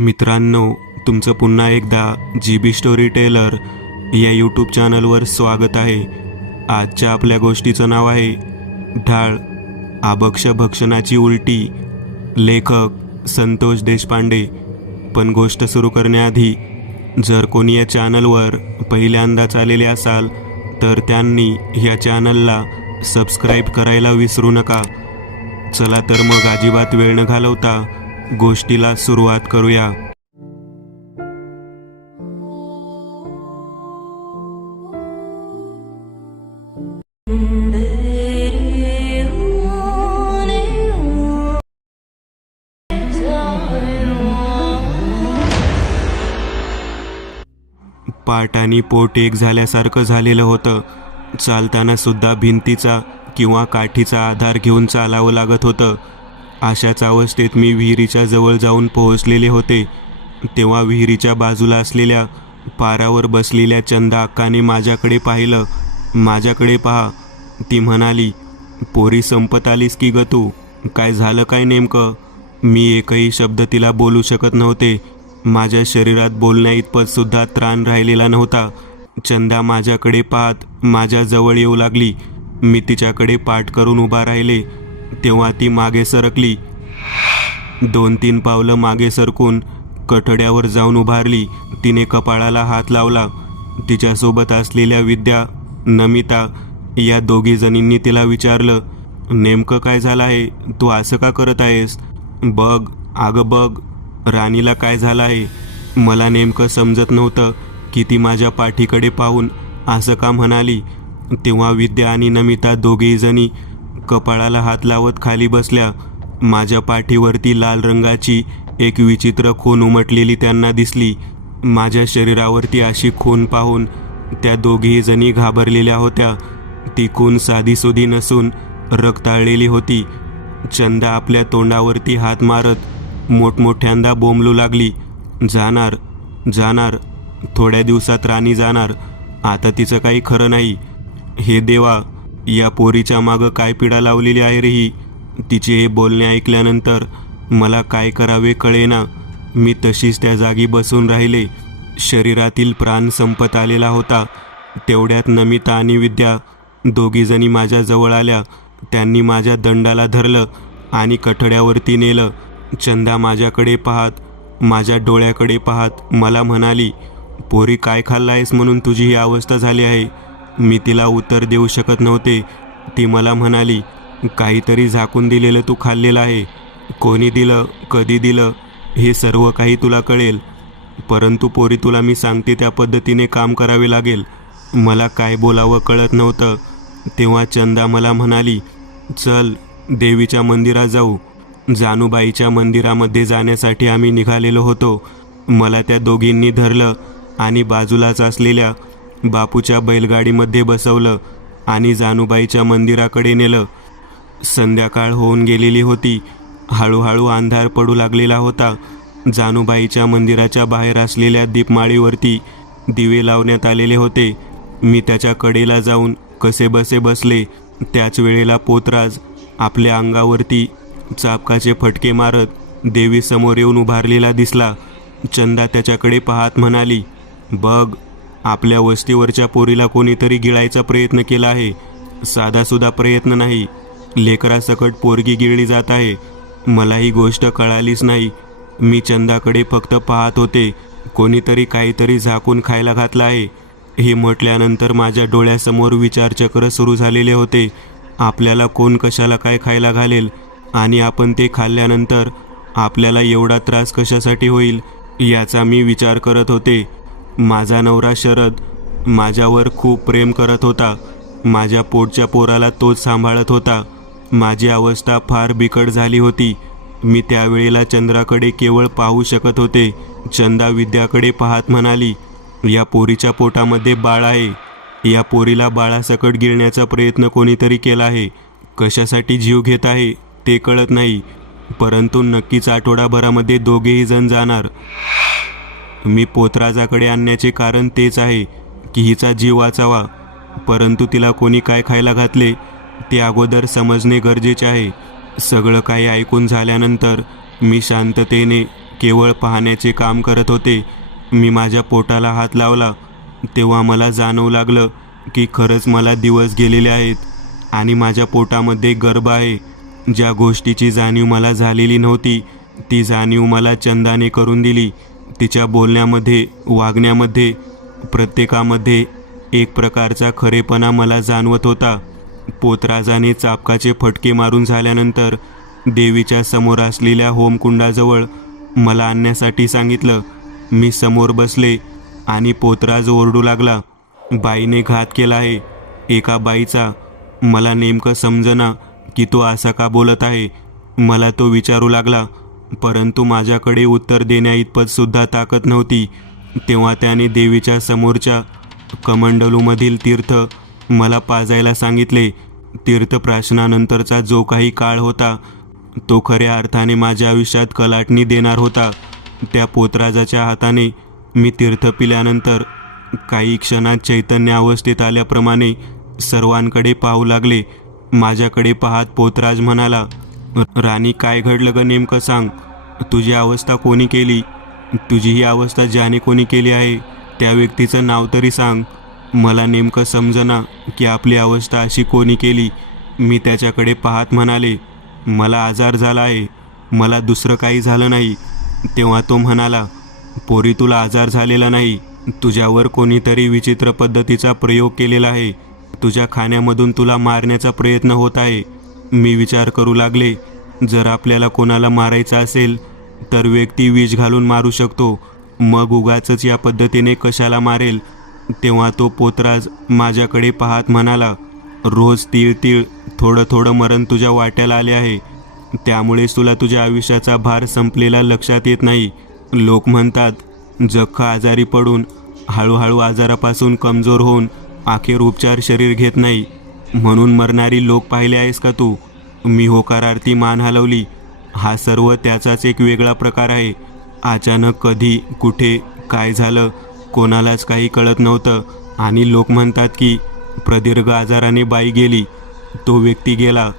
मित्रांनो, तुमचं पुन्हा एकदा GB स्टोरी टेलर या यूट्यूब चॅनलवर स्वागत आहे. आजच्या आपल्या गोष्टीचं नाव आहे ढाळ, आभक्ष भक्षणाची उलटी. लेखक संतोष देशपांडे. पण गोष्ट सुरू करण्याआधी जर कोणी या चॅनलवर पहिल्यांदाच आलेले असाल तर त्यांनी या चॅनलला सबस्क्राईब करायला विसरू नका. चला तर मग अजिबात वेळ न घालवता गोष्टीला सुरुवात करूया. पाठ आणि पोट एक झाल्यासारखं झालेलं होतं. चालताना सुद्धा भिंतीचा किंवा काठीचा आधार घेऊन चालावं लागत होतं. अशाच अवस्थेत मी विहिरीच्या जवळ जाऊन पोहोचलेले होते. तेव्हा विहिरीच्या बाजूला असलेल्या पारावर बसलेल्या चंदा अक्काने माझ्याकडे पाहिलं. माझ्याकडे पहा, ती म्हणाली. पोरी संपत आलीस की ग तू? काय झालं काय नेमकं? मी एकही शब्द तिला बोलू शकत नव्हते. माझ्या शरीरात बोलण्या इतपत सुद्धा त्राण राहिलेला नव्हता. चंदा माझ्याकडे पाहत माझ्या जवळ येऊ लागली. मी तिच्याकडे पाठ करून उभा राहिले तेव्हा ती मागे सरकली. 2-3 पावलं मागे सरकून कठड्यावर जाऊन उभारली. तिने कपाळाला हात लावला. तिच्यासोबत असलेल्या विद्या, नमिता या दोघी जणींनी तिला विचारलं, नेमकं काय झालं आहे? तू असं का करत आहेस? बघ, अगं बघ, राणीला काय झालं आहे? मला नेमकं समजत नव्हतं की ती माझ्या पाठीकडे पाहून असं का म्हणाली. तेव्हा विद्या आणि नमिता दोघेही जणी कपाळाला हात लावत खाली बसल्या. माझ्या पाठीवरती लाल रंगाची एक विचित्र खून उमटलेली त्यांना दिसली. माझ्या शरीरावरती अशी खून पाहून त्या दोघीही जणी घाबरलेल्या होत्या. ती खून साधीसुधी नसून रक्ताळलेली होती. चंदा आपल्या तोंडावरती हात मारत मोठमोठ्यांदा बोंबलू लागली, जाणार जाणार, थोड्या दिवसात राणी जाणार. आता तिचं काही खरं नाही. हे देवा, या पोरीच्या मागं काय पिढा लावलेली आहे रे ही? तिचे हे बोलणे ऐकल्यानंतर मला काय करावे कळेना. मी तशीच त्या जागी बसून राहिले. शरीरातील प्राण संपत आलेला होता. तेवढ्यात नमिता आणि विद्या दोघीजणी माझ्या जवळ आल्या. त्यांनी माझ्या दंडाला धरलं आणि कठड्यावरती नेलं. चंदा माझ्याकडे पाहत, माझ्या डोळ्याकडे पाहत मला म्हणाली, पोरी काय खाल्लं आहेस म्हणून तुझी ही अवस्था झाली आहे? मी तिला उत्तर देऊ शकत नव्हते. ती मला म्हणाली, काहीतरी झाकून दिलेलं तू खाल्लेलं आहे. कोणी दिलं, कधी दिलं, हे सर्व काही तुला कळेल. परंतु पोरी, तुला मी सांगते त्या पद्धतीने काम करावे लागेल. मला काय बोलावं कळत नव्हतं. तेव्हा चंदा मला म्हणाली, चल देवीच्या मंदिरात जाऊ. जानूबाईच्या मंदिरामध्ये जाण्यासाठी आम्ही निघालेलो होतो. मला त्या दोघींनी धरलं आणि बाजूलाच असलेल्या बापूच्या बैलगाडीमध्ये बसवलं आणि जानूबाईच्या मंदिराकडे नेलं. संध्याकाळ होऊन गेलेली होती. हळूहळू अंधार पडू लागलेला होता. जानूबाईच्या मंदिराच्या बाहेर असलेल्या दीपमाळीवरती दिवे लावण्यात आलेले होते. मी त्याच्या कडेला जाऊन कसेबसे बसले. त्याच वेळेला पोतराज आपल्या अंगावरती चाबकाचे फटके मारत देवीसमोर येऊन उभारलेला दिसला. चंदा त्याच्याकडे पाहत म्हणाली, बघ, आपल्या वस्तीवरच्या पोरीला कोणीतरी गिळायचा प्रयत्न केला आहे. साधासुद्धा प्रयत्न नाही, लेकरासकट पोरगी गिळली जात आहे. मला ही गोष्ट कळालीच नाही. मी चंदाकडे फक्त पाहत होते. कोणीतरी काहीतरी झाकून खायला घातलं आहे. हे म्हटल्यानंतर माझ्या डोळ्यासमोर विचारचक्र सुरू झालेले होते. आपल्याला कोण कशाला काय खायला घालेल आणि आपण ते खाल्ल्यानंतर आपल्याला एवढा त्रास कशासाठी होईल याचा मी विचार करत होते. माझा नवरा शरद माझ्यावर खूप प्रेम करत होता. माझ्या पोटच्या पोराला तोच सांभाळत होता. माझी अवस्था फार बिकट झाली होती. मी त्यावेळेला चंद्राकडे केवळ पाहू शकत होते. चंदा विद्याकडे पाहत म्हणाली, या पोरीच्या पोटामध्ये बाळ आहे. या पोरीला बाळासकट गिळण्याचा प्रयत्न कोणीतरी केला आहे. कशासाठी जीव घेत आहे ते कळत नाही. परंतु नक्कीच आठवडाभरामध्ये दोघेही जण जाणार. मी पोतराजाकडे आणण्याचे कारण तेच आहे की हिचा जीव वाचावा. परंतु तिला कोणी काय खायला घातले ते अगोदर समजणे गरजेचे आहे. सगळं काही ऐकून झाल्यानंतर मी शांततेने केवळ पाहण्याचे काम करत होते. मी माझ्या पोटाला हात लावला तेव्हा मला जाणवू लागलं की खरंच मला दिवस गेलेले आहेत आणि माझ्या पोटामध्ये गर्भ आहे. ज्या गोष्टीची जाणीव मला झालेली नव्हती ती जाणीव मला चंदाने करून दिली. तिच्या बोलण्यामध्ये, वागण्यामध्ये, प्रत्येकामध्ये एक प्रकारचा खरेपणा मला जाणवत होता. पोतराजाने चाबकाचे फटके मारून झाल्यानंतर देवीच्या समोर असलेल्या होमकुंडाजवळ मला आणण्यासाठी सांगितलं. मी समोर बसले आणि पोतराज ओरडू लागला, बाईने घात केला आहे, एका बाईचा. मला नेमकं समजेना की तो असा का बोलत आहे. मला तो विचारू लागला, परंतु माझ्याकडे उत्तर देण्या इतपतसुद्धा ताकद नव्हती. तेव्हा त्याने देवीच्या समोरच्या कमंडलूमधील तीर्थ मला पाजायला सांगितले. तीर्थप्राशनानंतरचा जो काही काळ होता तो खऱ्या अर्थाने माझ्या आयुष्यात कलाटणी देणार होता. त्या पोतराजाच्या हाताने मी तीर्थ पिल्यानंतर काही क्षणात चैतन्य अवस्थेत आल्याप्रमाणे सर्वांकडे पाहू लागले. माझ्याकडे पाहत पोतराज म्हणाला, राणी, काय घडलं ग, नेमकं सांग. तुझी अवस्था कोणी केली? तुझी ही अवस्था ज्याने कोणी केली आहे त्या व्यक्तीचं नाव तरी सांग. मला नेमकं समजना की आपली अवस्था अशी कोणी केली. मी त्याच्याकडे पाहत म्हणाले, मला आजार झाला आहे, मला दुसरं काही झालं नाही. तेव्हा तो म्हणाला, पोरी, तुला आजार झालेला नाही, तुझ्यावर कोणीतरी विचित्र पद्धतीचा प्रयोग केलेला आहे. तुझ्या खाण्यामधून तुला मारण्याचा प्रयत्न होत आहे. मी विचार करू लागले, जर आपल्याला कोणाला मारायचं असेल तर व्यक्ती विष घालून मारू शकतो, मग उगाचच या पद्धतीने कशाला मारेल. तेव्हा तो पोतराज माझ्याकडे पाहत म्हणाला, रोज तीळ तीळ थोडं थोडं मरण तुझ्या वाट्याला आले आहे. त्यामुळेच तुला तुझ्या आयुष्याचा भार संपलेला लक्षात येत नाही. लोक म्हणतात, जख्ख आजारी पडून हळूहळू आजारापासून कमजोर होऊन अखेर उपचार शरीर घेत नाही, म्हणून मरणारी लोक पाहिले आहेस का तू? मी होकारार्थी मान हलवली. हा सर्व त्याचाच एक वेगळा प्रकार आहे. अचानक कधी, कुठे, काय झालं कोणालाच काही कळत नव्हतं आणि लोक म्हणतात की प्रदीर्घ आजाराने बाई गेली. तो व्यक्ती गेला.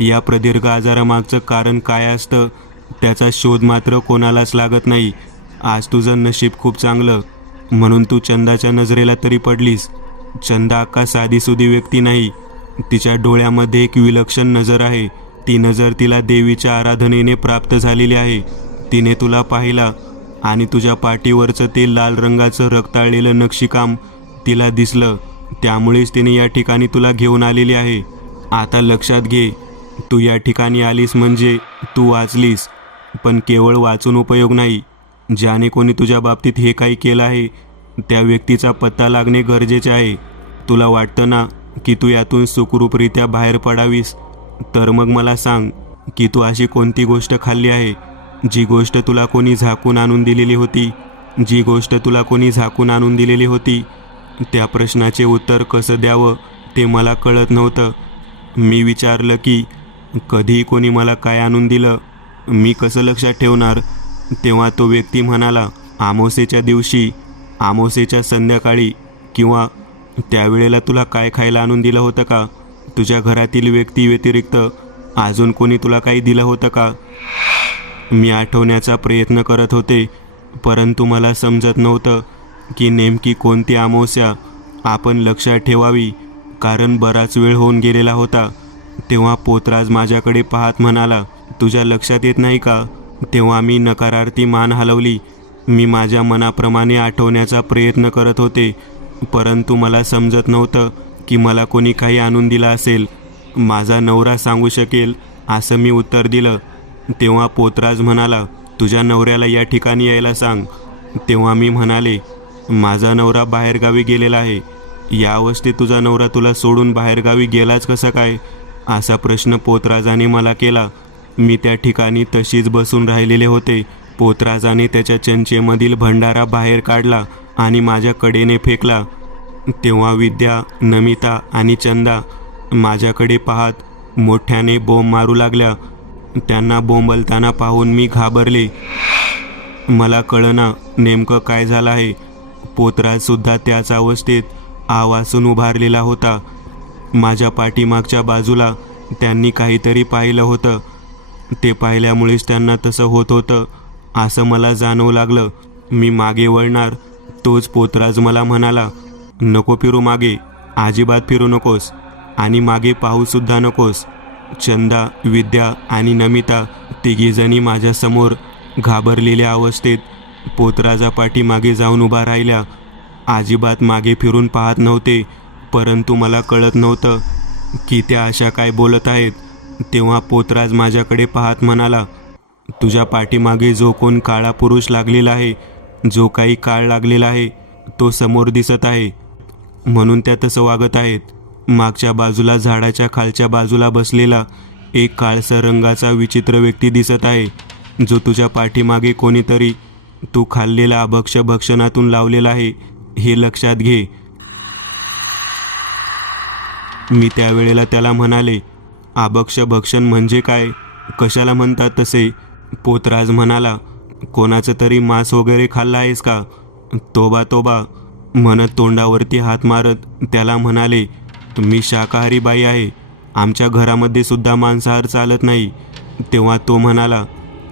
या प्रदीर्घ आजारामागचं कारण काय असतं त्याचा शोध मात्र कोणालाच लागत नाही. आज तुझं नशीब खूप चांगलं, म्हणून तू चंदाच्या नजरेला तरी पडलीस. चंदा अक्का साधीसुधी व्यक्ती नाही. तिच्या डोळ्यामध्ये एक विलक्षण नजर आहे. ती नजर तिला देवीच्या आराधनेने प्राप्त झालेली आहे. तिने तुला पाहिला आणि तुझ्या पाठीवरचं ते लाल रंगाचं रक्ताळलेलं नक्षीकाम तिला दिसलं. त्यामुळेच तिने या ठिकाणी तुला घेऊन आलेली आहे. आता लक्षात घे, तू या ठिकाणी आलीस म्हणजे तू वाचलीस. पण केवळ वाचून उपयोग नाही. ज्याने कोणी तुझ्या बाबतीत हे काही केलं आहे त्या व्यक्तीचा पत्ता लागणे गरजेचे आहे. तुला वाटतं ना की तू यातून सुखरूपरित्या बाहेर पडावीस, तर मग मला सांग की तू अशी कोणती गोष्ट खाल्ली आहे, जी गोष्ट तुला कोणी झाकून आणून दिलेली होती. जी गोष्ट तुला कोणी झाकून आणून दिलेली होती. त्या प्रश्नाचे उत्तर कसं द्यावं ते मला कळत नव्हतं. मी विचारलं की कधी कोणी मला काय आणून दिलं, मी कसं लक्षात ठेवणार. तेव्हा तो व्यक्ती म्हणाला, अमावस्येच्या दिवशी, अमावस्येच्या संध्याकाळी किंवा त्यावेळेला तुला काय खायला आणून दिलं होतं का? तुझ्या घरातील व्यक्ती व्यतिरिक्त अजून कोणी तुला काही दिलं होतं का? मी आठवण्याचा प्रयत्न करत होते, परंतु मला समजत नव्हतं की नेमकी कोणती अमावस्या आपण लक्षात ठेवावी, कारण बराच वेळ होऊन गेलेला होता. तेव्हा पोतराज माझ्याकडे पाहत म्हणाला, तुझ्या लक्षात येत नाही का? तेव्हा मी नकारार्थी मान हलवली. मी माझ्या मनाप्रमाणे आठवण्याचा प्रयत्न करत होते, परंतु मला समजत नव्हतं की मला कोणी काही आणून दिलं असेल. माझा नवरा सांगू शकेल असं मी उत्तर दिलं. तेव्हा पोतराज म्हणाला, तुझ्या नवऱ्याला या ठिकाणी यायला सांग. तेव्हा मी म्हणाले, माझा नवरा बाहेरगावी गेलेला आहे. या अवस्थेत तुझा नवरा तुला सोडून बाहेरगावी गेलाच कसा काय, असा प्रश्न पोतराजाने मला केला. मी त्या ठिकाणी तशीच बसून राहिलेले होते. पोतराजाने त्याच्या चंचेमधील भंडारा बाहेर काढला आणि माझ्या कडेने फेकला. तेव्हा विद्या, नमिता आणि चंदा माझ्याकडे पाहत मोठ्याने बोंब मारू लागल्या. त्यांना बोंबलताना पाहून मी घाबरले. मला कळना नेमकं काय झालं आहे. पोतराजसुद्धा त्याच अवस्थेत आवासून उभारलेला होता. माझ्या पाठीमागच्या बाजूला त्यांनी काहीतरी पाहिलं होतं. ते पाहिल्यामुळेच त्यांना तसं होत होतं असं मला जाणवू लागलं. मी मागे वळणार तोच पोतराज मला म्हणाला, नको फिरू मागे, अजिबात फिरू नकोस आणि मागे पाहूसुद्धा नकोस. चंदा, विद्या आणि नमिता तिघीजणी माझ्यासमोर घाबरलेल्या अवस्थेत पोतराजा पाठीमागे जाऊन उभा राहिल्या. अजिबात मागे फिरून पाहत नव्हते, परंतु मला कळत नव्हतं की त्या अशा काय बोलत आहेत. तेव्हा पोतराज माझ्याकडे पाहत म्हणाला, तुझ्या पाठीमागे जो कोण काळा पुरुष लागलेला आहे, जो काही काळ लागलेला आहे तो समोर दिसत आहे, म्हणून त्या तसं वागत आहेत. मागच्या बाजूला झाडाच्या खालच्या बाजूला बसलेला एक काळसर रंगाचा विचित्र व्यक्ती दिसत आहे, जो तुझ्या पाठीमागे कोणीतरी तू खाल्लेला अभक्ष्य भक्षणातून लावलेला आहे, हे लक्षात घे. मी त्यावेळेला त्याला म्हणाले, अभक्ष्य भक्षण म्हणजे काय, कशाला म्हणतात तसे? पोतराज म्हणाला, कोणाचं तरी मांस वगैरे खाल्लं आहेस का? तोबा तोबा म्हणत तोंडावरती हात मारत त्याला म्हणाले, मी शाकाहारी बाई आहे, आमच्या घरामध्ये सुद्धा मांसाहार चालत नाही. तेव्हा तो म्हणाला,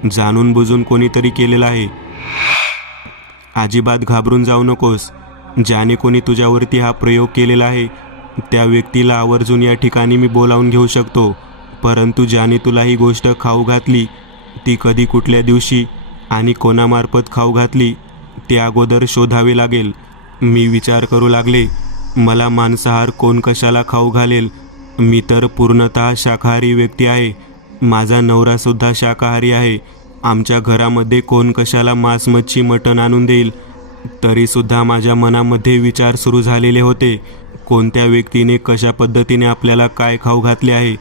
जाणून बुजून कोणीतरी केलेलं आहे, अजिबात घाबरून जाऊ नकोस. ज्याने कोणी तुझ्यावरती हा प्रयोग केलेला आहे त्या व्यक्तीला आवर्जून या ठिकाणी मी बोलावून घेऊ शकतो, परंतु ज्याने तुला ही गोष्ट खाऊ घातली ती कधी, कुठल्या दिवशी आणि कोणामार्फत खाऊ घातली ते अगोदर शोधावे लागेल. मी विचार करू लागले, मला मांसाहार कोण कशाला खाऊ घालेल? मी तर पूर्णतः शाकाहारी व्यक्ती आहे, माझा नवरासुद्धा शाकाहारी आहे. आमच्या घरामध्ये कोण कशाला मांस, मच्छी, मटण आणून देईल? तरीसुद्धा माझ्या मनामध्ये विचार सुरू झालेले होते, कोणत्या व्यक्तीने कशा पद्धतीने आपल्याला काय खाऊ घातले आहे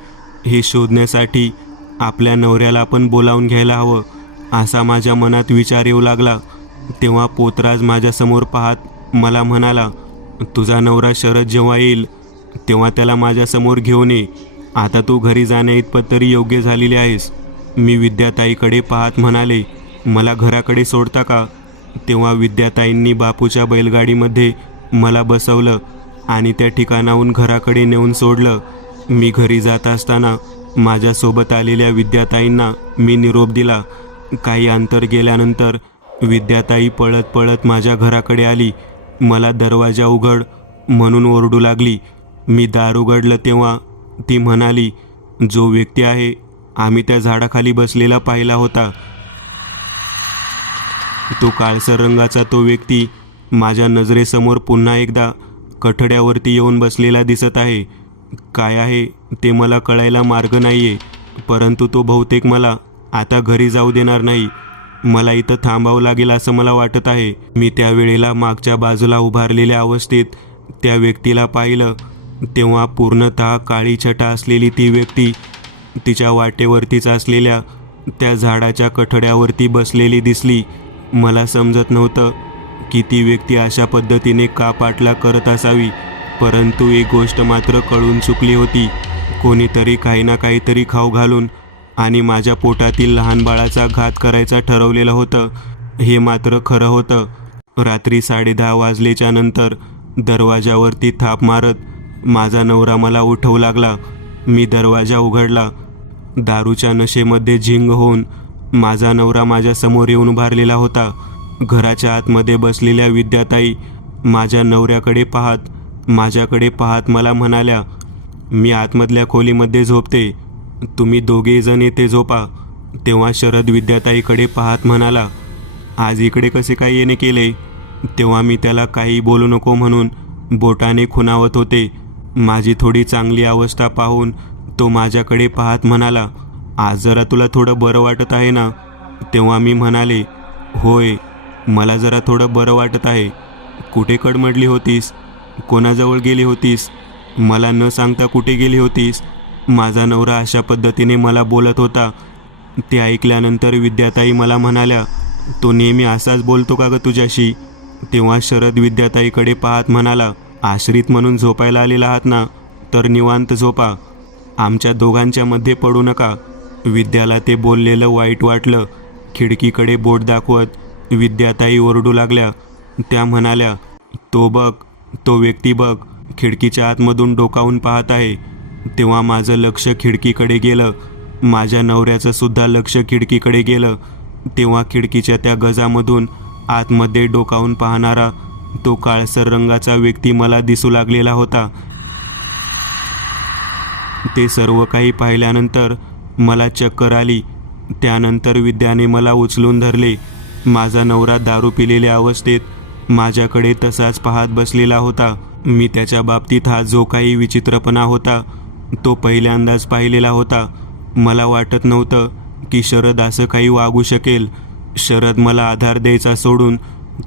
हे शोधण्यासाठी आपल्या नवऱ्याला आपण बोलावून घ्यायला हवं, असा माझ्या मनात विचार येऊ लागला. तेव्हा पोतराज माझ्यासमोर पाहत मला म्हणाला, तुझा नवरा शरद जेव्हा येईल तेव्हा त्याला माझ्यासमोर घेऊन ये. आता तू घरी जाण्या इतपत तरी योग्य झालेली आहेस. मी विद्याताईकडे पाहत म्हणाले, मला घराकडे सोडता का? तेव्हा विद्याताईंनी बापूच्या बैलगाडीमध्ये मला बसवलं आणि त्या ठिकाणाहून घराकडे नेऊन सोडलं. मी घरी जात असताना माझ्यासोबत आलेल्या विद्याताईंना मी निरोप दिला. काही अंतर गेल्यानंतर विद्याताई पळत पळत माझ्या घराकडे आली. मला दरवाजा उघड म्हणून ओरडू लागली. मी दार उघडलं तेव्हा ती म्हणाली, जो व्यक्ती आहे आम्ही त्या झाडाखाली बसलेला पाहिला होता, तो काळसर रंगाचा तो व्यक्ती माझ्या नजरेसमोर पुन्हा एकदा कठड्यावरती येऊन बसलेला दिसत आहे. काय आहे ते मला कळायला मार्ग नाही आहे, परंतु तो बहुतेक मला आता घरी जाऊ देणार नाही. मला इथं थांबावं लागेल असं मला वाटत आहे. मी त्यावेळेला मागच्या बाजूला उभारलेल्या अवस्थेत त्या व्यक्तीला पाहिलं तेव्हा पूर्णतः काळी छटा असलेली ती व्यक्ती तिच्या वाटेवरतीच असलेल्या त्या झाडाच्या कठड्यावरती बसलेली दिसली. मला समजत नव्हतं की ती व्यक्ती अशा पद्धतीने का पाठलाग करत असावी, परंतु एक गोष्ट मात्र कळून चुकली होती, कोणीतरी काही ना काहीतरी खाऊ घालून आणि माझ्या पोटातील लहान बाळाचा घात करायचा ठरवलेलं होतं. हे मात्र खरं होतं. रात्री 10:30 वाजलेच्या नंतर दरवाजावरती थाप मारत माझा नवरा मला उठवू लागला. मी दरवाजा उघडला. दारूच्या नशेमध्ये झिंग होऊन माझा नवरा माझ्यासमोर येऊन उभारलेला होता. घराच्या आतमध्ये बसलेल्या विद्याताई माझ्या नवऱ्याकडे पाहत माझ्याकडे पाहत मला म्हणाल्या, मी आतमधल्या खोलीमध्ये झोपते, तुम्ही दोघे जण येथे झोपा. तेव्हा शरद विद्याताईकडे पाहत म्हणाला, आज इकडे कसे काय येणे केले? तेव्हा मी त्याला काही बोलू नको म्हणून बोटाने खुणावत होते. माझी थोडी चांगली अवस्था पाहून तो माझ्याकडे पाहत म्हणाला, आज जरा तुला थोडं बरं वाटत आहे ना? तेव्हा मी म्हणाले, होय, मला जरा थोडं बरं वाटत आहे. कुठे कडमडली होतीस? कोणाजवळ गेली होतीस? मला न सांगता कुठे गेली होतीस? माझा नवरा अशा पद्धतीने मला बोलत होता. ते ऐकल्यानंतर विद्याताई मला म्हणाल्या, तो नेहमी असाच बोलतो का ग तुझ्याशी? तेव्हा शरद विद्याताईकडे पाहत म्हणाला, आश्रित म्हणून झोपायला आलेला आहात ना, तर निवांत झोपा, आमच्या दोघांच्या मध्ये पडू नका. विद्याला ते बोललेलं वाईट वाटलं. खिडकीकडे बोट दाखवत विद्याताई ओरडू लागल्या. त्या म्हणाल्या, तो बघ, तो व्यक्ती बघ, खिडकीच्या आतमधून डोकावून पाहत आहे. तेव्हा माझं लक्ष खिडकीकडे गेलं. माझ्या नवऱ्याचं सुद्धा लक्ष खिडकीकडे गेलं. तेव्हा खिडकीच्या त्या गजामधून आतमध्ये डोकावून पाहणारा तो काळसर रंगाचा व्यक्ती मला दिसू लागलेला होता. ते सर्व काही पाहिल्यानंतर मला चक्कर आली. त्यानंतर विद्याने मला उचलून धरले. माझा नवरा दारू पिलेल्या अवस्थेत माझ्याकडे तसाच पाहत बसलेला होता. मी त्याच्या बाबतीत हा जो काही विचित्रपणा होता तो पहिल्यांदाच पाहिलेला होता. मला वाटत नव्हतं की शरद असं काही वागू शकेल. शरद मला आधार द्यायचा सोडून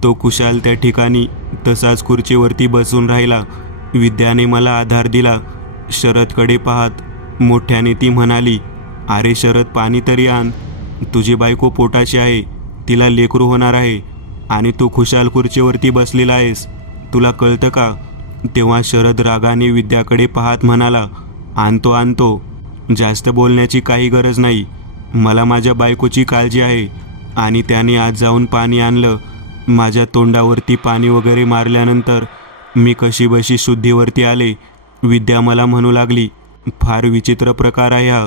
तो कुशाल त्या ठिकाणी तसाच खुर्चीवरती बसून राहिला. विद्याने मला आधार दिला. शरदकडे पाहत मोठ्याने ती म्हणाली, "अरे शरद, पाणी तरी आण. तुझी बायको पोटाची आहे, तिला लेकरू होणार आहे आणि तू खुशाल खुर्चीवरती बसलेला आहेस. तुला कळतं का?" तेव्हा शरद रागाने विद्याकडे पाहत म्हणाला, "आणतो आणतो. जास्त बोलण्याची काही गरज नाही. मला माझ्या बायकोची काळजी आहे." आणि त्याने आज जाऊन पाणी आणलं. माझ्या तोंडावरती पाणी वगैरे मारल्यानंतर मी कशीबशी शुद्धीवरती आले. विद्या मला म्हणू लागली, "फार विचित्र प्रकार आहे हा.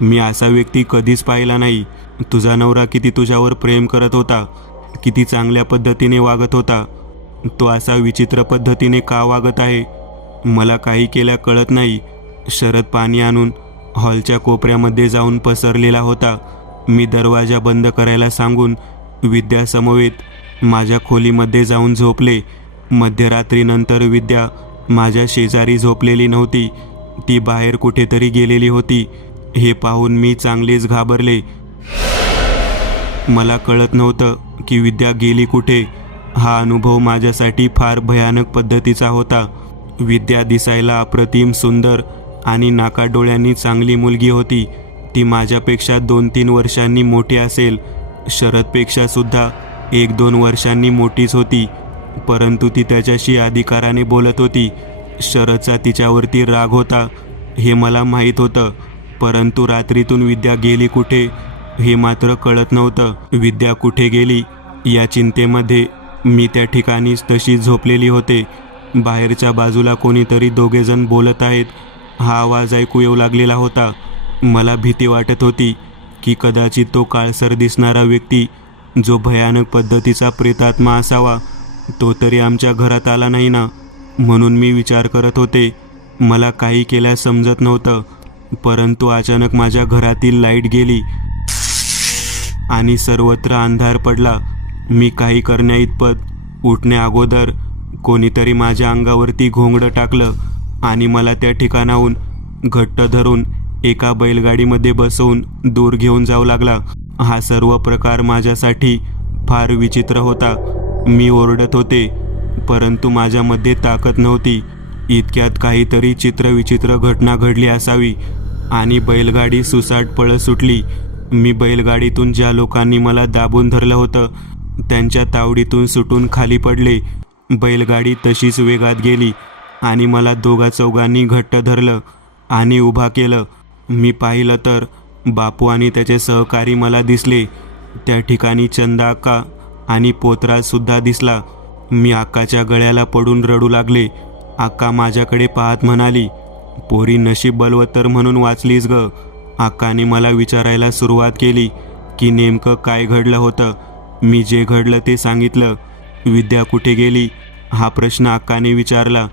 मी असा व्यक्ती कधीच पाहिला नाही. तुझा नवरा किती तुझ्यावर प्रेम करत होता, किती चांगल्या पद्धतीने वागत होता. तो असा विचित्र पद्धतीने का वागत आहे? मला काही केल्या कळत नाही." शरद पाणी आणून हॉलच्या कोपऱ्यामध्ये जाऊन पसरलेला होता. मी दरवाजा बंद करायला सांगून विद्यासमवेत माझ्या खोलीमध्ये जाऊन झोपले. मध्यरात्रीनंतर विद्या माझ्या शेजारी झोपलेली नव्हती. ती बाहेर कुठेतरी गेलेली होती. हे पाहून मी चांगलेच घाबरले. मला कळत नव्हतं की विद्या गेली कुठे. हा अनुभव माझ्यासाठी फार भयानक पद्धतीचा होता. विद्या दिसायला अप्रतिम सुंदर आणि नाकाडोळ्यांनी चांगली मुलगी होती. ती माझ्यापेक्षा 2-3 वर्षांनी मोठी असेल. शरदपेक्षा सुद्धा 1-2 वर्षांनी मोठीच होती. परंतु ती त्याच्याशी अधिकाराने बोलत होती. शरदचा तिच्यावरती राग होता हे मला माहीत होतं. परंतु रात्रीतून विद्या गेली कुठे हे मात्र कळत नव्हतं. विद्या कुठे गेली या चिंतेमध्ये मी त्या ठिकाणीच तशीच झोपलेली होते. बाहेरच्या बाजूला कोणीतरी दोघेजण बोलत आहेत हा आवाज ऐकू येऊ लागलेला होता. मला भीती वाटत होती की कदाचित तो काळसर दिसणारा व्यक्ती जो भयानक पद्धतीचा प्रेतात्मा असावा तो तरी आमच्या घरात आला नाही ना. म्हणून मी विचार करत होते. मला काही केल्यास समजत नव्हतं. परंतु अचानक माझ्या घरातील लाईट गेली आणि सर्वत्र अंधार पडला. मी काही करण्याइतपत उठण्या अगोदर कोणीतरी माझ्या अंगावरती घोंगडं टाकलं आणि मला त्या ठिकाणाहून घट्ट धरून एका बैलगाडीमध्ये बसवून दूर घेऊन जाऊ लागला. हा सर्व प्रकार माझ्यासाठी फार विचित्र होता. मी ओरडत होते परंतु माझ्यामध्ये ताकद नव्हती. इतक्यात काहीतरी चित्रविचित्र घटना घडली असावी आणि बैलगाडी सुसाट पळत सुटली. मी बैलगाडीतून ज्या लोकांनी मला दाबून धरलं होतं त्यांच्या तावडीतून सुटून खाली पडले. बैलगाडी तशीच वेगात गेली आणि मला 2-4 घट्ट धरलं आणि उभा केलं. मी पाहिलं तर बापू आणि त्याचे सहकारी मला दिसले. त्या ठिकाणी चंदा अक्का आणि पोतराजसुद्धा दिसला. मी अक्काच्या गळ्याला पडून रडू लागले. अक्का माझ्याकडे पाहत म्हणाली, "पोरी, नशीब बलवत्तर म्हणून वाचलीस ग." अक्काने मला विचारायला सुरुवात केली की नेमकं काय घडलं होतं. मी जे घडलं ते सांगितलं. विद्या कुठे गेली हा प्रश्न अक्काने विचारला.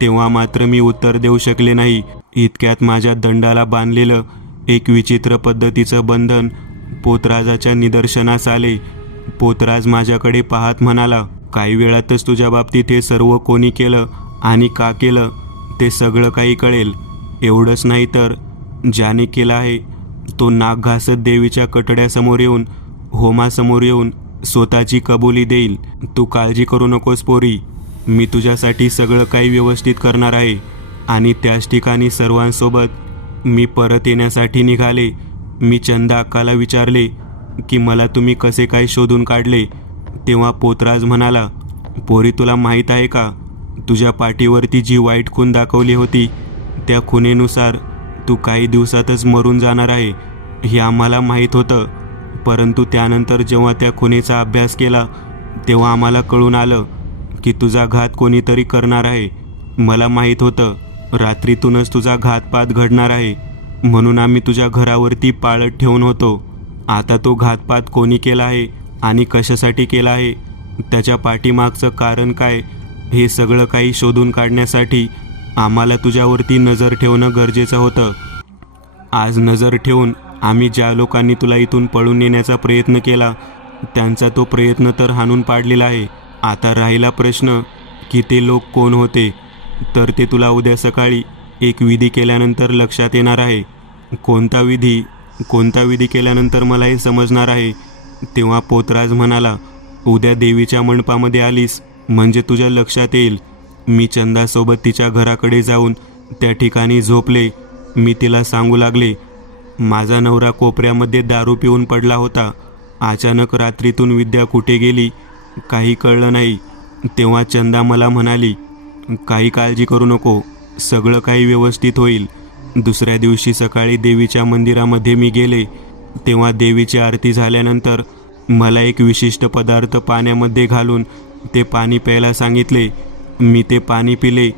तेव्हा मात्र मी उत्तर देऊ शकले नाही. इतक्यात माझ्या दंडाला बांधलेलं एक विचित्र पद्धतीचं बंधन पोतराजाच्या निदर्शनास आले. पोतराज माझ्याकडे पाहत म्हणाला, "काही वेळातच तुझ्या बाबतीत हे सर्व कोणी केलं आणि का केलं ते सगळं काही कळेल. एवढंच नाही तर ज्याने केलं आहे तो नाक घासत देवीच्या कटड्यासमोर येऊन होमासमोर येऊन स्वतःची कबुली देईल. तू काळजी करू नकोस पोरी. मी तुझ्यासाठी सगळं काही व्यवस्थित करणार आहे." आणि त्याच ठिकाणी सर्वांसोबत मी परत येण्यासाठी निघाले. मी चंदा अक्काला विचारले की मला तुम्ही कसे काय शोधून काढले. तेव्हा पोतराज म्हणाला, "पोरी, तुला माहीत आहे का तुझ्या पाठीवरती जी वाईट खून दाखवली होती त्या खुनेनुसार तू काही दिवसातच मरून जाणार आहे. हे आम्हाला माहीत होतं. परंतु त्यानंतर जेव्हा त्या खुनेचा अभ्यास केला तेव्हा आम्हाला कळून आलं की तुझा घात कोणीतरी करणार आहे. मला माहीत होतं रात्रीतूनच तुझा घातपात घडणार आहे. म्हणून आम्ही तुझ्या घरावरती पाळत ठेवून होतो आता तो घातपात कोणी केला आहे आणि कशासाठी केला आहे, त्याच्या पाठीमागचं कारण काय, हे सगळं काही शोधून काढण्यासाठी आम्हाला तुझ्यावरती नजर ठेवणं गरजेचं होतं. आज नजर ठेवून आम्ही ज्या लोकांनी तुला इथून पळून नेण्याचा प्रयत्न केला त्यांचा तो प्रयत्न तर हाणून पाडलेला आहे. आता राहिला प्रश्न की ते लोक कोण होते, तर ते तुला उद्या सकाळी एक विधी केल्यानंतर लक्षात येणार आहे. कोणता विधी केल्यानंतर मला हे समजणार आहे. तेव्हा पोतराज म्हणाला, उद्या देवीच्या मंडपामध्ये आलीस म्हणजे तुझ्या लक्षात येईल. मी चंदासोबत तिच्या घराकडे जाऊन त्या ठिकाणी झोपले. मी तिला सांगू लागले, माझा नवरा कोपऱ्यामध्ये दारू पिऊन पडला होता. अचानक रात्रीतून विद्या कुठे गेली काही कळलं नाही. तेव्हा चंदा मला म्हणाली, काही काळजी करू नको, सगळं काही व्यवस्थित होईल. दुसऱ्या दिवशी सकाळी देवीच्या मंदिरामध्ये मी गेले. तेव्हा देवीची आरती झाल्यानंतर मला एक विशिष्ट पदार्थ पाण्यामध्ये घालून ते पाणी प्यायला सांगितले. मी ते पाणी पिले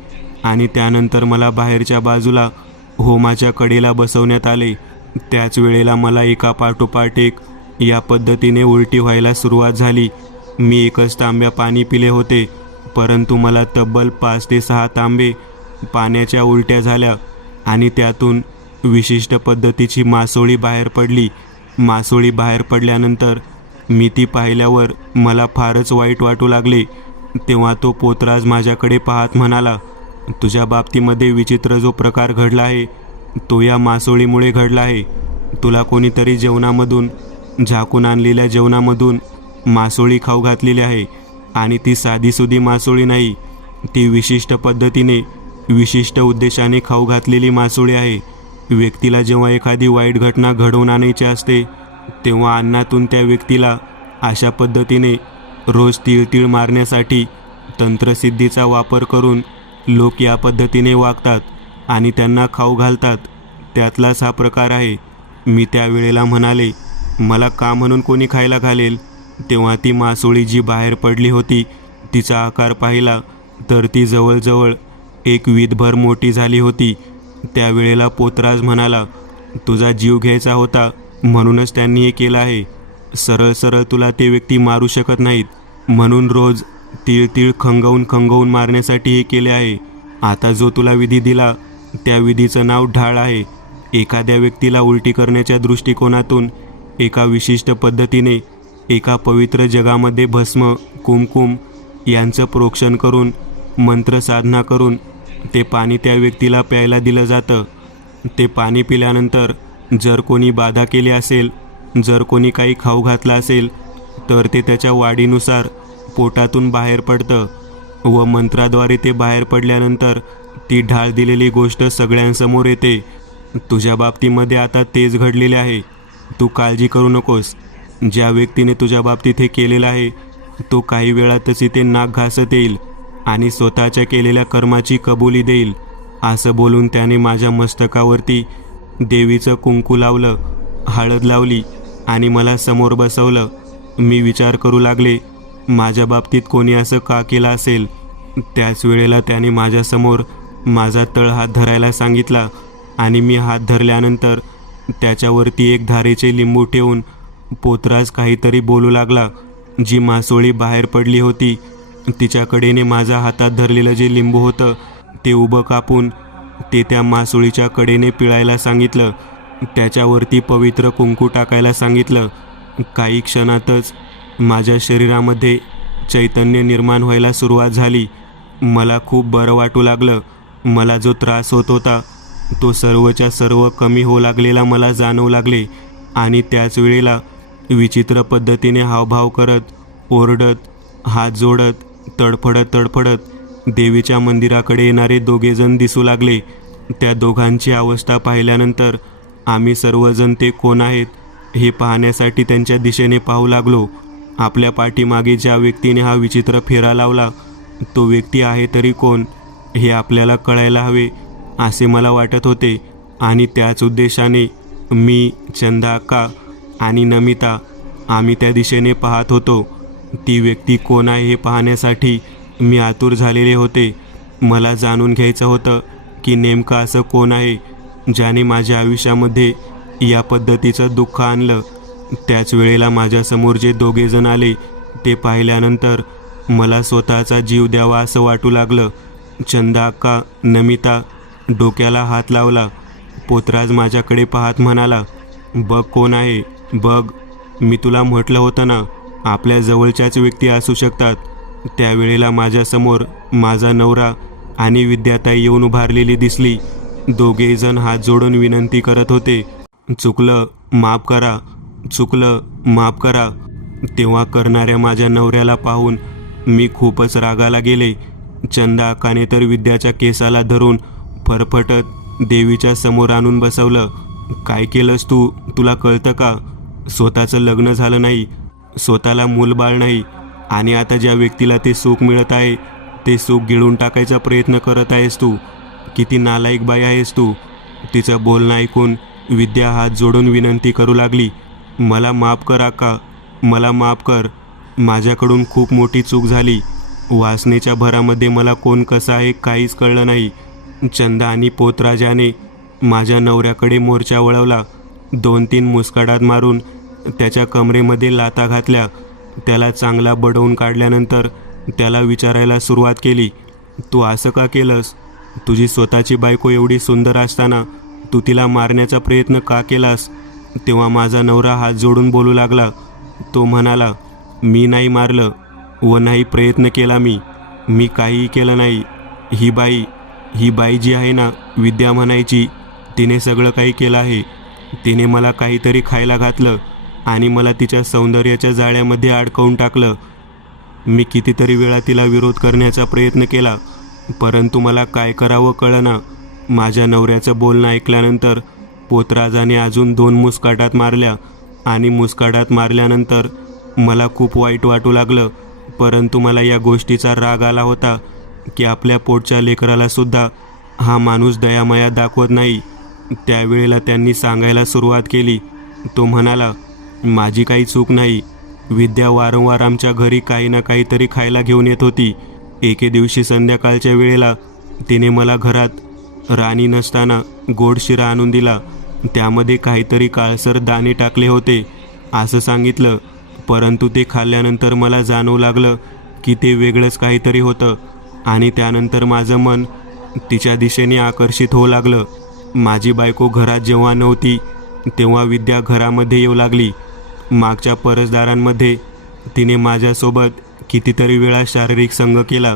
आणि त्यानंतर मला बाहेरच्या बाजूला होमाच्या कडेला बसवण्यात आले. त्याच वेळेला मला एका पाठोपाठ एक या पद्धतीने उलटी व्हायला सुरुवात झाली. मी एकच तांब्या पाणी पिले होते, परंतु मला तब्बल 5 ते 6 तांबे पाण्याच्या उलट्या झाल्या आणि त्यातून विशिष्ट पद्धतीची मासोळी बाहेर पडली. मासोळी बाहेर पडल्यानंतर मी ती पाहिल्यावर मला फारच वाईट वाटू लागले. तेव्हा तो पोतराज माझ्याकडे पाहत म्हणाला, तुझ्या बाबतीमध्ये विचित्र जो प्रकार घडला आहे तो या मासोळीमुळे घडला आहे. तुला कोणीतरी जेवणामधून, झाकून आणलेल्या जेवणामधून मासोळी खाऊ घातलेली आहे आणि ती साधीसुधी मासोळी नाही, ती विशिष्ट पद्धतीने विशिष्ट उद्देशाने खाऊ घातलेली मासोळी आहे. व्यक्तीला जेव्हा एखादी वाईट घटना घडवून आणायची असते तेव्हा अन्नातून त्या व्यक्तीला अशा पद्धतीने रोज तीळ मारण्यासाठी तंत्रसिद्धीचा वापर करून लोक या पद्धतीने वागतात आणि त्यांना खाऊ घालतात. त्यातलाच हा प्रकार आहे. मी त्यावेळेला म्हणाले, मला का म्हणून कोणी खायला घालेल. तेव्हा ती मासोळी जी बाहेर पडली होती तिचा आकार पाहिला तर ती जवळजवळ 1 वीतभर मोठी झाली होती. त्यावेळेला पोतराज म्हणाला, तुझा जीव घ्यायचा होता म्हणूनच त्यांनी हे केलं आहे. सरळ तुला ते व्यक्ती मारू शकत नाहीत म्हणून रोज तीळ खंगवून मारण्यासाठी हे केले आहे. आता जो तुला विधी दिला त्या विधीचं नाव ढाळ आहे. एखाद्या व्यक्तीला उलटी करण्याच्या दृष्टिकोनातून एका विशिष्ट पद्धतीने एका पवित्र जगामध्ये भस्म, कुमकुम यांचं प्रोक्षण करून मंत्रसाधना करून ते पाणी त्या व्यक्तीला प्यायला दिलं जातं. ते पाणी पिल्यानंतर जर कोणी बाधा केली असेल, जर कोणी काही खाऊ घातला असेल तर ते त्याच्या वाढीनुसार पोटातून बाहेर पडतं व मंत्राद्वारे ते बाहेर पडल्यानंतर ती ढाळ दिलेली गोष्ट सगळ्यांसमोर येते. तुझ्या बाबतीमध्ये आता तेच घडलेले आहे. तू काळजी करू नकोस. ज्या व्यक्तीने तुझ्या बाबतीत हे केलेलं आहे तो काही वेळातच इथे नाक घासत येईल आणि स्वतःच्या केलेल्या कर्माची कबुली देईल. असं बोलून त्याने माझ्या मस्तकावरती देवीचं कुंकू लावलं, हळद लावली आणि मला समोर बसवलं. मी विचार करू लागले, माझ्या बाबतीत कोणी असं का केलं असेल. त्याच वेळेला त्याने माझ्यासमोर माझा तळहात धरायला सांगितला आणि मी हात धरल्यानंतर त्याच्यावरती एक धारेचे लिंबू ठेवून पोतराज काहीतरी बोलू लागला. जी मासोळी बाहेर पडली होती तिच्याकडेने माझ्या हातात धरलेलं जे लिंबू होतं ते उभं कापून ते त्या मासोळीच्या कडेने पिळायला सांगितलं. त्याच्यावरती पवित्र कुंकू टाकायला सांगितलं. काही क्षणातच माझ्या शरीरामध्ये चैतन्य निर्माण व्हायला सुरुवात झाली. मला खूप बरं वाटू लागलं. मला जो त्रास होत होता तो सर्वच्या सर्व कमी होऊ लागलेला मला जाणवू लागले आणि त्याच वेळेला विचित्र पद्धतीने हावभाव करत, ओरडत, हात जोडत, तडफडत देवीच्या मंदिराकडे येणारे 2 जण दिसू लागले. त्या दोघांची अवस्था पाहिल्यानंतर आम्ही सर्वजण ते कोण आहेत हे पाहण्यासाठी त्यांच्या दिशेने पाहू लागलो. आपल्या पाठीमागे ज्या व्यक्तीने हा विचित्र फेरा लावला तो व्यक्ती आहे तरी कोण हे आपल्याला कळायला हवे असे मला वाटत होते आणि त्याच उद्देशाने मी, चंदा अक्का आणि नमिता आम्ही त्या दिशेने पाहत होतो. ती व्यक्ती कोण आहे हे पाहण्यासाठी मी आतुर झालेले होते. मला जाणून घ्यायचं होतं की नेमकं असं कोण आहे ज्याने माझ्या आयुष्यामध्ये या पद्धतीचं दुःख आणलं त्याच वेळेला माझ्यासमोर जे दोघे जण आले ते पाहिल्यानंतर मला स्वतःचा जीव द्यावा असं वाटू लागलं. चंदा अक्का, नमिता डोक्याला हात लावला. पोतराज माझ्याकडे पाहत म्हणाला, बघ कोण आहे, बघ. मी तुला म्हटलं होतं ना, आपल्या जवळच्याच व्यक्ती असू शकतात. त्यावेळेला माझ्यासमोर माझा नवरा आणि विद्याताई येऊन उभारलेली दिसली. दोघेही जण हात जोडून विनंती करत होते, चुकलं, माफ करा, चुकलं, माफ करा. तेव्हा करणाऱ्या माझ्या नवऱ्याला पाहून मी खूपच रागाला गेले. चंदा अक्काने तर विद्याच्या केसाला धरून फरफटत देवीच्या समोर आणून बसवलं. काय केलंस तू, तुला कळतं का? स्वतःचं लग्न झालं नाही, स्वतःला मूलबाळ नाही, आणि आता ज्या व्यक्तीला ते सुख मिळत आहे ते सुख गिळून टाकायचा प्रयत्न करत आहेस तू. किती नालायक बाई आहेस तू. तिचं बोलणं ऐकून विद्या हात जोडून विनंती करू लागली, मला माफ कर अक्का, मला माफ कर. माझ्याकडून खूप मोठी चूक झाली. वासनेच्या भरामध्ये मला कोण कसं आहे काहीच कळलं नाही. चंदा आणि पोतराजाने माझ्या नवऱ्याकडे मोर्चा वळवला. 2-3 मुस्काडात मारून त्याच्या कमरेमध्ये लाथा घातल्या. त्याला चांगला बडवून काढल्यानंतर त्याला विचारायला सुरुवात केली, तू असं का केलंस? तुझी स्वतःची बायको एवढी सुंदर असताना तू तिला मारण्याचा प्रयत्न का केलास? तेव्हा माझा नवरा हात जोडून बोलू लागला. तो म्हणाला, मी नाही मारलं व नाही प्रयत्न केला, मी काहीही केलं नाही. ही बाई जी आहे ना, विद्या म्हणायची, तिने सगळं काही केलं आहे. तिने मला काहीतरी खायला घातलं आणि मला तिच्या सौंदर्याच्या जाळ्यामध्ये अडकवून टाकलं. मी कितीतरी वेळा तिला विरोध करण्याचा प्रयत्न केला, परंतु मला काय करावं कळेना. माझ्या नवऱ्याचं बोलणं ऐकल्यानंतर पोतराजाने अजून 2 मुस्काटात मारल्या आणि मुस्काटात मारल्यानंतर मला खूप वाईट वाटू लागलं. परंतु मला या गोष्टीचा राग आला होता की आपल्या पोटच्या लेकराला सुद्धा हा माणूस दयामाया दाखवत नाही. त्यावेळेला त्यांनी सांगायला सुरुवात केली. तो म्हणाला, माझी काही चूक नाही. विद्या वारंवार आमच्या घरी काही ना काहीतरी खायला घेऊन येत होती. एके दिवशी संध्याकाळच्या वेळेला तिने मला घरात राणी नसताना गोड शिरा आणून दिला. त्यामध्ये काहीतरी काळसर दाणे टाकले होते असं सांगितलं. परंतु ते खाल्ल्यानंतर मला जाणवू लागलं की ते वेगळंच काहीतरी होतं आणि त्यानंतर माझं मन तिच्या दिशेने आकर्षित होऊ लागलं. माझी बायको घरात जेव्हा नव्हती तेव्हा विद्या घरामध्ये येऊ लागली. मागच्या परसदारांमध्ये तिने माझ्यासोबत कितीतरी वेळा शारीरिक संग केला.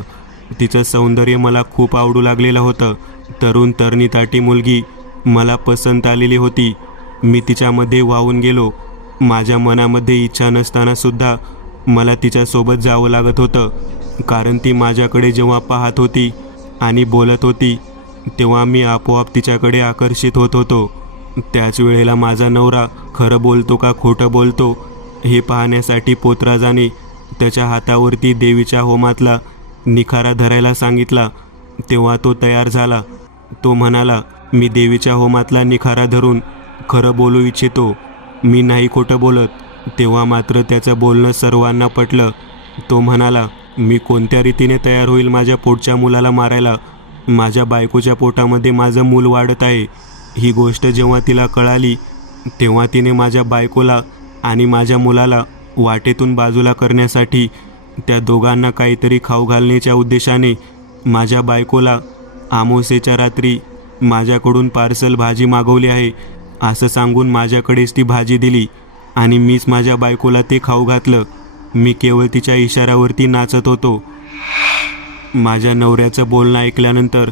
तिचं सौंदर्य मला खूप आवडू लागलेलं होतं. तरुण तरणीताटी मुलगी मला पसंत आलेली होती. मी तिच्यामध्ये वाहून गेलो. माझ्या मनामध्ये इच्छा नसतानासुद्धा मला तिच्यासोबत जावं लागत होतं, कारण ती माझ्याकडे जेव्हा पाहत होती आणि बोलत होती तेव्हा मी आपोआप तिच्याकडे आकर्षित होत होतो. त्याच वेळेला माझा नवरा खरं बोलतो का खोटं बोलतो हे पाहण्यासाठी पोतराजाने त्याच्या हातावरती देवीच्या होमातला निखारा धरायला सांगितला. तेव्हा तो तयार झाला. तो म्हणाला, मी देवीच्या होमातला निखारा धरून खरं बोलू इच्छितो, मी नाही खोटं बोलत. तेव्हा मात्र त्याचं बोलणं सर्वांना पटलं. तो म्हणाला, मी कोणत्या रीतीने तयार होईल माझ्या पोटच्या मुलाला मारायला? माझ्या बायकोच्या पोटामध्ये माझं मूल वाढत आहे. ही गोष्ट जेव्हा तिला कळाली तेव्हा तिने माझ्या बायकोला आणि माझ्या मुलाला वाटेतून बाजूला करण्यासाठी त्या दोघांना काहीतरी खाऊ घालण्याच्या उद्देशाने माझ्या बायकोला अमावास्येच्या रात्री माझ्याकडून पार्सल भाजी मागवली आहे असं सांगून माझ्याकडेच ती भाजी दिली आणि मीच माझ्या बायकोला ते खाऊ घातलं. मी केवळ तिच्या इशाऱ्यावरती नाचत होतो. माझ्या नवऱ्याचं बोलणं ऐकल्यानंतर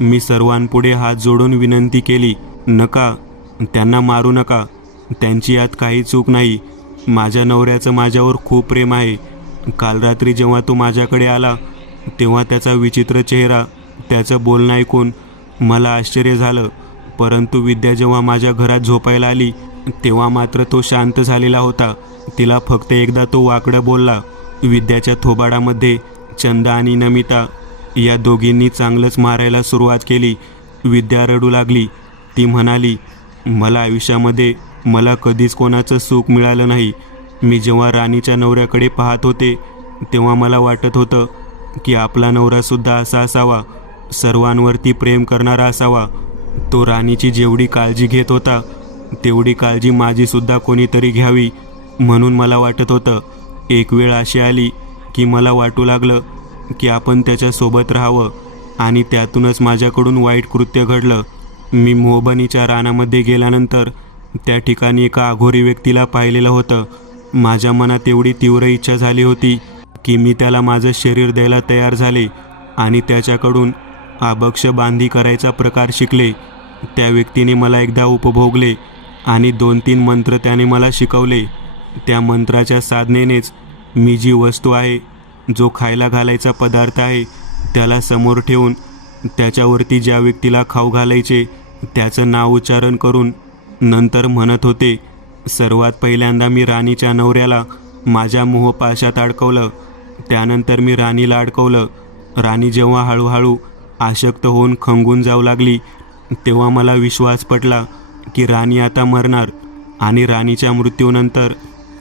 मी सर्वांपुढे हात जोडून विनंती केली, नका, त्यांना मारू नका. त्यांची यात काही चूक नाही. माझ्या नवऱ्याचं माझ्यावर खूप प्रेम आहे. काल रात्री जेव्हा तो माझ्याकडे आला तेव्हा त्याचा विचित्र चेहरा, त्याचं बोलणं ऐकून मला आश्चर्य झालं. परंतु विद्या जेव्हा माझ्या घरात झोपायला आली तेव्हा मात्र तो शांत झालेला होता. तिला फक्त एकदा तो वाकडं बोलला. विद्याच्या थोबाडामध्ये चंदा आणि नमिता या दोघींनी चांगलंच मारायला सुरुवात केली. विद्या रडू लागली. ती म्हणाली, मला आयुष्यामध्ये मला कधीच कोणाचं सुख मिळालं नाही. मी जेव्हा राणीच्या नवऱ्याकडे पाहत होते तेव्हा मला वाटत होतं की आपला नवरासुद्धा असा असावा, सर्वांवरती प्रेम करणारा असावा. तो राणीची जेवढी काळजी घेत होता तेवढी काळजी माझीसुद्धा कोणीतरी घ्यावी म्हणून मला वाटत होतं. एक वेळ अशी आली की मला वाटू लागलं की आपण त्याच्यासोबत राहावं आणि त्यातूनच माझ्याकडून वाईट कृत्य घडलं. मी मोहबनीच्या रानामध्ये गेल्यानंतर त्या ठिकाणी एका अघोरी व्यक्तीला पाहिलेलं होतं. माझ्या मनात एवढी तीव्र इच्छा झाली होती की मी त्याला माझं शरीर द्यायला तयार झाले आणि त्याच्याकडून आबक्ष बांधी करायचा प्रकार शिकले. त्या व्यक्तीने मला एकदा उपभोगले आणि 2-3 मंत्र त्याने मला शिकवले. त्या मंत्राच्या साधनेनेच मी जी वस्तू आहे, जो खायला घालायचा पदार्थ आहे, त्याला समोर ठेवून त्याच्यावरती ज्या व्यक्तीला खाऊ घालायचे त्याचं नाव उच्चारण करून नंतर म्हणत होते. सर्वात पहिल्यांदा मी राणीच्या नवऱ्याला माझ्या मोहपाशात अडकवलं. त्यानंतर मी राणीला अडकवलं. राणी जेव्हा हळूहळू आशक्त होऊन खंगून जाऊ लागली तेव्हा मला विश्वास पटला की राणी आता मरणार आणि राणीच्या मृत्यूनंतर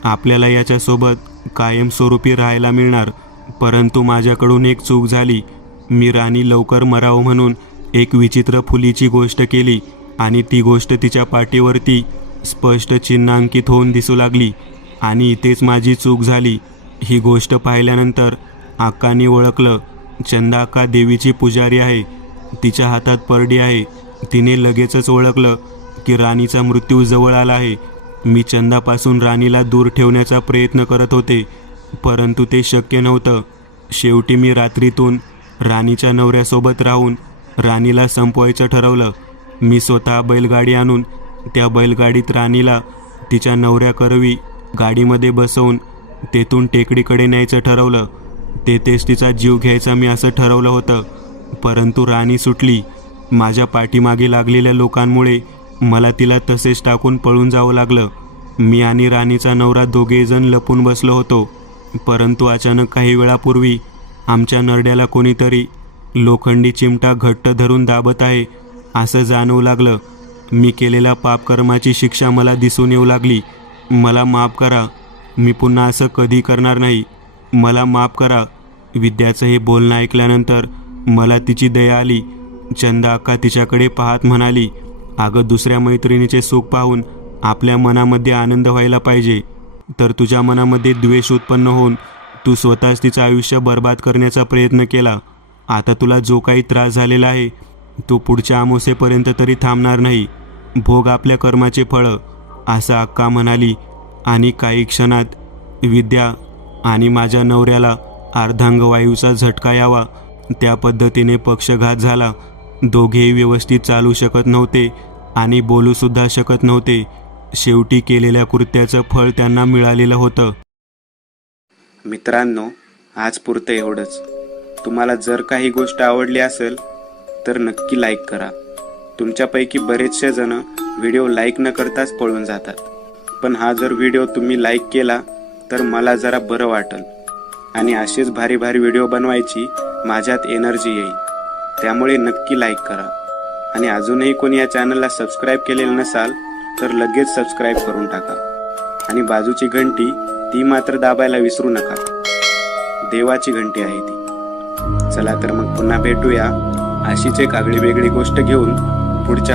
आपल्याला याच्यासोबत कायमस्वरूपी राहायला मिळणार. परंतु माझ्याकडून एक चूक झाली. मी राणी लवकर मरावं म्हणून एक विचित्र फुलीची गोष्ट केली आणि ती गोष्ट तिच्या पाठीवरती स्पष्ट चिन्हांकित होऊन दिसू लागली आणि इथेच माझी चूक झाली. ही गोष्ट पाहिल्यानंतर अक्कांनी ओळखलं. चंदा अक्का देवीची पुजारी आहे. तिच्या हातात परडी आहे. तिने लगेचच ओळखलं की राणीचा मृत्यू जवळ आला आहे. मी चंदापासून राणीला दूर ठेवण्याचा प्रयत्न करत होते, परंतु ते शक्य नव्हतं. शेवटी मी रात्रीतून राणीच्या नवऱ्यासोबत राहून राणीला संपवायचं ठरवलं. मी स्वतः बैलगाडी आणून त्या बैलगाडीत राणीला तिच्या नवऱ्याकरवी गाडीमध्ये बसवून तेथून टेकडीकडे न्यायचं ठरवलं. तेथेच तिचा जीव घ्यायचा मी असं ठरवलं होतं, परंतु राणी सुटली. माझ्या पाठीमागे लागलेल्या लोकांमुळे मला तिला तसेच टाकून पळून जावं लागलं. मी आणि राणीचा नवरा दोघेजण लपून बसलो होतो, परंतु अचानक काही वेळापूर्वी आमच्या नरड्याला कोणीतरी लोखंडी चिमटा घट्ट धरून दाबत आहे असं जाणवू लागलं. मी केलेल्या पापकर्माची शिक्षा मला दिसून येऊ लागली. मला माफ करा, मी पुन्हा असं कधी करणार नाही. मला माफ करा. विद्याचं हे बोलणं ऐकल्यानंतर मला तिची दया आली. चंदा अक्का तिच्याकडे पाहत म्हणाली, अगं, दुसऱ्या मैत्रिणीचे सुख पाहून आपल्या मनामध्ये आनंद व्हायला पाहिजे, तर तुझ्या मनामध्ये द्वेष उत्पन्न होऊन तू स्वतःच तिचं आयुष्य बर्बाद करण्याचा प्रयत्न केला. आता तुला जो काही त्रास झालेला आहे तो पुढच्या अमावस्येपर्यंत तरी थांबणार नाही. भोग आपल्या कर्माचे फळं, असं अक्का म्हणाली. आणि काही क्षणात विद्या आणि माझ्या नवऱ्याला अर्धांगवायूचा झटका यावा त्या पद्धतीने पक्षघात झाला. दोघेही व्यवस्थित चालू शकत नव्हते आणि बोलूसुद्धा शकत नव्हते. शेवटी केलेल्या कृत्याचं फळ त्यांना मिळालेलं होतं. मित्रांनो, आज पुरतं एवढंच. तुम्हाला जर काही गोष्ट आवडली असेल तर नक्की लाईक करा. तुमच्यापैकी बरेचसे जण व्हिडिओ लाईक न करताच पळून जातात, पण हा जर व्हिडिओ तुम्ही लाईक केला तर मला जरा बरं वाटेल आणि असेच भारी भारी व्हिडिओ बनवायची माझ्यात एनर्जी येईल. त्यामुळे नक्की लाईक करा. आणि अजूनही कोणी या चॅनलला सबस्क्राईब केलेलं नसाल तर लगेच सबस्क्राईब करून टाका. आणि बाजूची घंटी ती मात्र दाबायला विसरू नका. देवाची घंटी आहे ती. चला तर मग पुन्हा भेटूया अशीच एक आगळी वेगळी गोष्ट घेऊन पुढच्या